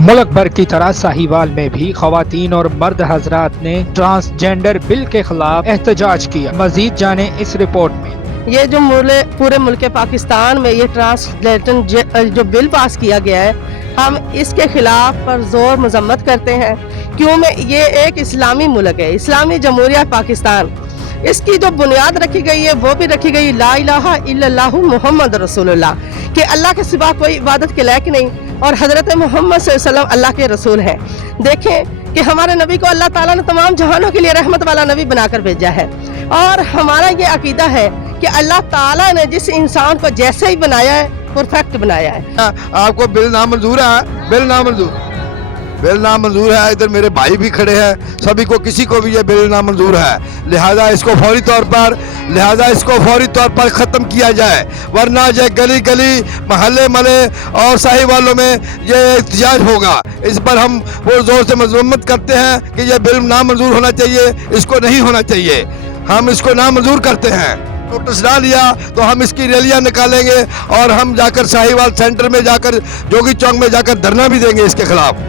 मुल्क भर की तरह साहिवाल में भी खवातीन और मर्द हजरात ने ट्रांसजेंडर बिल के खिलाफ एहतजाज किया। मजीद जाने इस रिपोर्ट में। ये जो पूरे मुल्क पाकिस्तान में ये ट्रांसजेंडर जो बिल पास किया गया है, हम इसके खिलाफ पर जोर मजम्मत करते हैं। क्यों में ये एक इस्लामी मुल्क है, इस्लामी जमहूरिया पाकिस्तान। इसकी जो बुनियाद रखी गई है वो भी रखी गई ला इलाहा इल्लल्लाहु मुहम्मद रसूलुल्लाह, कि अल्लाह के सिवा कोई इबादत के लायक नहीं और हज़रत मोहम्मद सल्लल्लाहु अलैहि वसल्लम अल्लाह के रसूल हैं। देखें कि हमारे नबी को अल्लाह ताला ने तमाम जहानों के लिए रहमत वाला नबी बनाकर भेजा है, और हमारा ये अकीदा है कि अल्लाह ताला ने जिस इंसान को जैसे ही बनाया है परफेक्ट बनाया है। आपको बिल नामंजूर है? बिल नामंजूर है। इधर मेरे भाई भी खड़े हैं, सभी को किसी को भी ये बिल नामंजूर है। लिहाजा इसको फौरी तौर पर ख़त्म किया जाए, वरना ये गली गली महल्ले मले और साहिवालों में ये एहतजाज होगा। इस पर हम वो जोर से मजम्मत करते हैं कि ये बिल नामंजूर होना चाहिए, इसको नहीं होना चाहिए। हम इसको नामंजूर करते हैं। नोटिस ना लिया तो हम इसकी रैलियां निकालेंगे और हम जाकर साहिवाल सेंटर में जाकर जोगी चौक में जाकर धरना भी देंगे इसके खिलाफ।